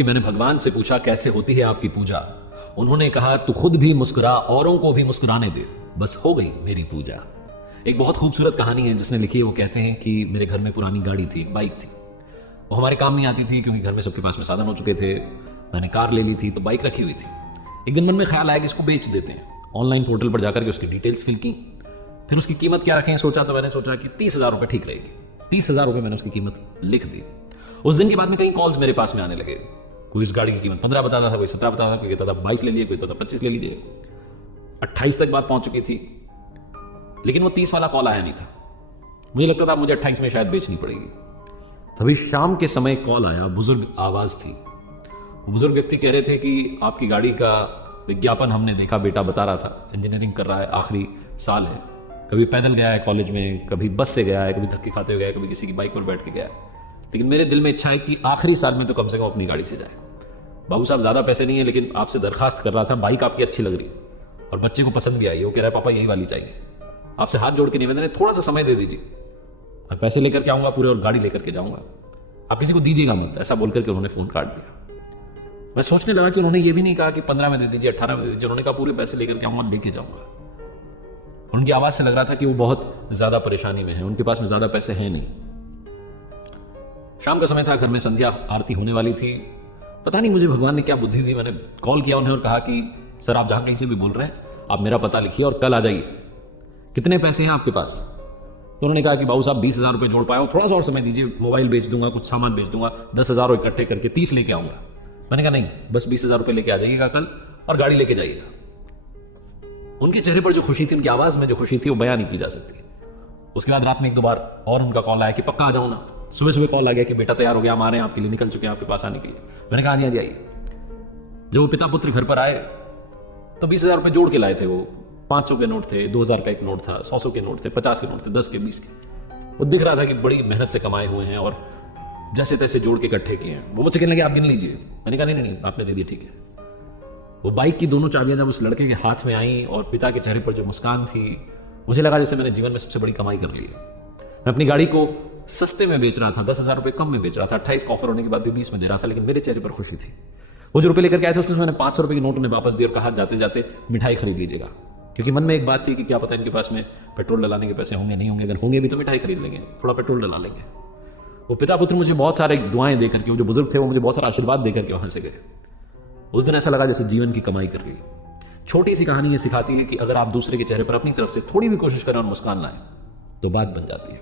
कि मैंने भगवान से पूछा कैसे होती है आपकी पूजा। उन्होंने कहा तू खुद भी मुस्कुरा, औरों को भी मुस्कुराने दे, बस हो गई मेरी पूजा। एक बहुत खूबसूरत कहानी है जिसने लिखी है। वो कहते हैं कि मेरे घर में पुरानी गाड़ी थी, बाइक थी। वो हमारे काम नहीं आती थी क्योंकि घर में सबके पास में साधन हो चुके थे। मैंने कार ले ली थी तो बाइक रखी हुई थी। एक दिन मन में ख्याल आया कि इसको बेच देते हैं। ऑनलाइन पोर्टल पर जाकर के उसकी डिटेल्स फिल की, फिर उसकी कीमत क्या रखें सोचा। तो मैंने सोचा कि 30,000 रुपये ठीक रहेगी। 30,000 रुपये मैंने उसकी कीमत लिख दी। उस दिन के बाद में कई कॉल्स मेरे पास में आने लगे। कोई इस गाड़ी की कीमत 15 बताता था, कोई 17 बताता था, कोई कहता था 22 ले लीजिए, कोई कहता था 25 ले लीजिए। 28 तक बात पहुंच चुकी थी, लेकिन वो 30 वाला कॉल आया नहीं था। मुझे लगता था मुझे 28 में शायद बेचनी पड़ेगी। तभी शाम के समय कॉल आया, बुजुर्ग आवाज थी। बुजुर्ग व्यक्ति कह रहे थे कि आपकी गाड़ी का विज्ञापन हमने देखा, बेटा बता रहा था इंजीनियरिंग कर रहा है, आखिरी साल है, कभी पैदल गया है कॉलेज में, कभी बस से गया है, कभी धक्के खाते हुए गया है, कभी किसी की बाइक पर बैठ के गया है, लेकिन मेरे दिल में इच्छा है कि आखिरी साल में तो कम से कम अपनी गाड़ी से जाए। बाबू साहब ज़्यादा पैसे नहीं है, लेकिन आपसे दरखास्त कर रहा था, बाइक आपकी अच्छी लग रही है और बच्चे को पसंद भी आई है। वो कह रहा है पापा यही वाली चाहिए। आपसे हाथ जोड़ के निवेदन है, थोड़ा सा समय दे दीजिए, मैं पैसे लेकर के आऊँगा पूरे और गाड़ी लेकर के जाऊँगा, आप किसी को दीजिएगा मत। ऐसा बोलकर के उन्होंने फ़ोन काट दिया। मैं सोचने लगा कि उन्होंने ये भी नहीं कहा कि 15 में दे दीजिए, 18 में दे दीजिए। उन्होंने कहा पूरे पैसे लेकर के आऊँगा, लेके जाऊँगा। उनकी आवाज़ से लग रहा था कि वो बहुत ज़्यादा परेशानी में है, उनके पास में ज़्यादा पैसे हैं नहीं। शाम का समय था, घर में संध्या आरती होने वाली थी। पता नहीं मुझे भगवान ने क्या बुद्धि दी। मैंने कॉल किया उन्हें और कहा कि सर आप जहाँ कहीं से भी बोल रहे हैं, आप मेरा पता लिखिए और कल आ जाइए। कितने पैसे हैं आपके पास? तो उन्होंने कहा कि बाबू साहब 20,000 रुपये जोड़ पाया हूँ, थोड़ा सा और समय दीजिए, मोबाइल बेच दूंगा, कुछ सामान बेच दूंगा, 10,000 इकट्ठे करके 30 लेके आऊँगा। मैंने कहा नहीं, बस 20,000 रुपये लेके आ जाइएगा कल और गाड़ी लेके जाइएगा। उनके चेहरे पर जो खुशी थी, उनकी आवाज़ में जो खुशी थी, वो बयां नहीं की जा सकती। उसके बाद रात में 1-2 बार और उनका कॉल आया कि पक्का आ जाओ ना। सुबह सुबह कॉल आ गया कि बेटा तैयार हो गया, हम आ रहे हैं आपके लिए, निकल चुके हैं आपके पास आने के लिए। मैंने कहा हाँ जी आइए। जब वो पिता पुत्र घर पर आए तो 20,000 रुपये जोड़ के लाए थे। वो 500 के नोट थे, 2,000 का एक नोट था, 100 के नोट थे, 50 के नोट थे, 10 के, 20 के। वो दिख रहा था कि बड़ी मेहनत से कमाए हुए हैं और जैसे तैसे जोड़ के इकट्ठे किए हैं। वो मुझसे कहने लगे आप गिन लीजिए। मैंने कहा नहीं, आपने दे दिए, ठीक है। वो बाइक की दोनों चाबियां जब उस लड़के के हाथ में आई और पिता के चेहरे पर जो मुस्कान थी, मुझे लगा जैसे मैंने जीवन में सबसे बड़ी कमाई कर ली है। मैं अपनी गाड़ी को सस्ते में बेच रहा था, 10,000 रुपये कम में बेच रहा था, 28 का ऑफर होने के बाद भी 20 में दे रहा था, लेकिन मेरे चेहरे पर खुशी थी। वो जो रुपये लेकर के आए थे उसमें मैंने 500 रुपये की नोट उन्हें वापस दिए और कहा जाते जाते मिठाई खरीद लीजिएगा, क्योंकि मन में एक बात थी कि क्या पता इनके पास में पेट्रोल डलाने के पैसे होंगे, नहीं होंगे, अगर होंगे भी तो मिठाई खरीद लेंगे, थोड़ा पेट्रोल डला लेंगे। वो पिता पुत्र मुझे बहुत सारे दुआएं देकर के, वो जो बुजुर्ग थे वो मुझे बहुत सारा आशीर्वाद देकर के वहां से गए। उस दिन ऐसा लगा जैसे जीवन की कमाई कर ली। छोटी सी कहानी ये सिखाती है कि अगर आप दूसरे के चेहरे पर अपनी तरफ से थोड़ी भी कोशिश करें और मुस्कान लाएं तो बात बन जाती है।